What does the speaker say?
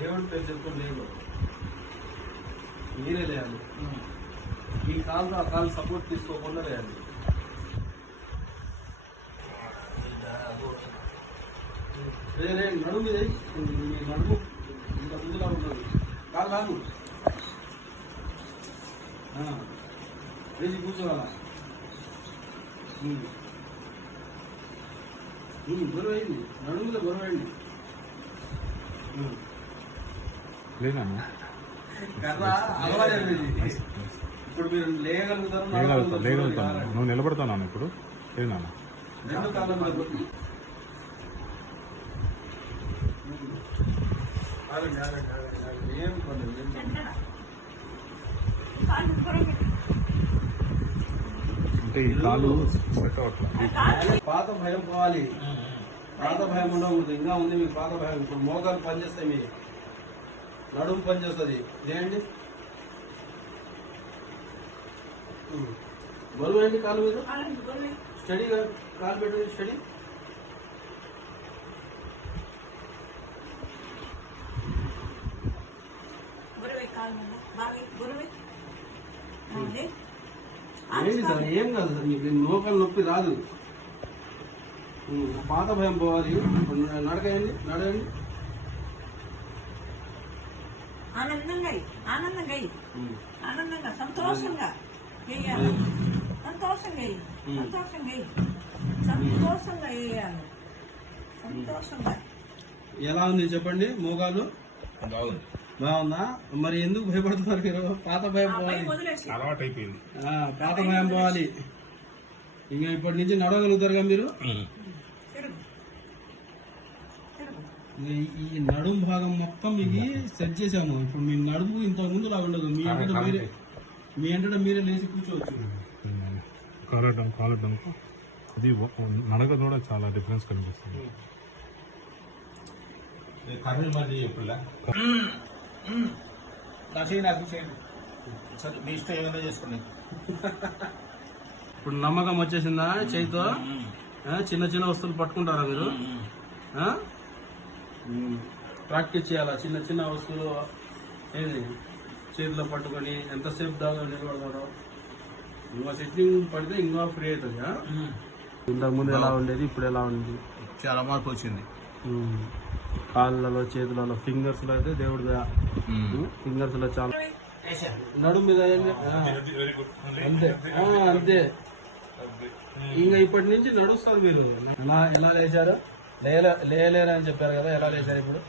దేవుడి పేరు చెప్పుకొని లేదు, మీరే లేయాలి. ఈ కాలు ఆ కాలు సపోర్ట్ తీసుకోకుండా లేయాలి. రే నడుము మీద మీ నడుము ఇంత ముందులా ఉన్నది. కాలు కాదు వేసి కూర్చోవాలా. గొడవైంది, నడుము మీద గొడవైంది. లేదా కర్ర అలవాటు. ఇప్పుడు మీరు లేయగలుగుతారు, నువ్వు నిలబడతాను ఇప్పుడు. లేదా రెండు కాళ్ళ మీద ఏం పర్లేదు. అంటే ఈ కాలు పాత భయం పోవాలి, పాత భయం ఉండకూడదు. ఇంకా ఉంది మీకు పాత భయం. ఇప్పుడు మోకాలు పనిచేస్తాయి, మీ నడుము పనిచేస్తుంది. చేయండి, బరువు ఏంటి కాలు మీద. స్టడీగా కాలు పెట్టండి, స్టడీ. ఏంటి సార్, ఏం కాదు సార్, మీకు లోకల్ నొప్పి రాదు. పాత భయం పోవాలి. నడకండి, నడవండి. ఆనందంగా ఆనందంగా ఆనందంగా సంతోషంగా వేయాలి. సంతోషంగా సంతోషంగా సంతోషంగా వేయాలి. సంతోషంగా. ఎలా ఉంది చెప్పండి మోగాలు? బాగుందా? మరి ఎందుకు భయపడుతున్నారు మీరు? పాత భయం పోవాలి, అలవాటు అయిపోయింది. పాత భయం పోవాలి. ఇంకా ఇప్పటి నుంచి నడవగలుగుతారుగా మీరు. ఈ నడుము భాగం మొత్తం మీకు సెట్ చేసాము. ఇప్పుడు మీ నడుము ఇంతకు ముందు లాగా ఉండదు. మీ అంతటా మీరే లేచి కూర్చోవచ్చు. కాలడం అది నడక కూడా చాలా డిఫరెన్స్ కనిపిస్తుంది. సరే మీ ఇష్టం ఏమైనా చేసుకోండి. ఇప్పుడు నమ్మకం వచ్చేసిందా చేతితో? చిన్న చిన్న వస్తువులు పట్టుకుంటారా మీరు? ప్రాక్టీస్ చేయాలా? చిన్న చిన్న వస్తువులు ఏది చేతిలో పట్టుకొని ఎంతసేపు దాకా నిలబడతాడో. ఇంకా సెట్టింగ్ పడితే ఇంకా ఫ్రీ అవుతుంది. ఇంతకుముందు ఎలా ఉండేది, ఇప్పుడు ఎలా ఉంది? చాలా మార్పు వచ్చింది. కాళ్ళలో, చేతులలో, ఫింగర్స్ లో అయితే దేవుడు ఫింగర్స్ లో చాలా. నడుము మీద అంతే అంతే. ఇంకా ఇప్పటి నుంచి నడుస్తారు మీరు. ఎలా లేచారు? లేయలేరా అని చెప్పారు కదా, ఎలా లేచారు ఇప్పుడు?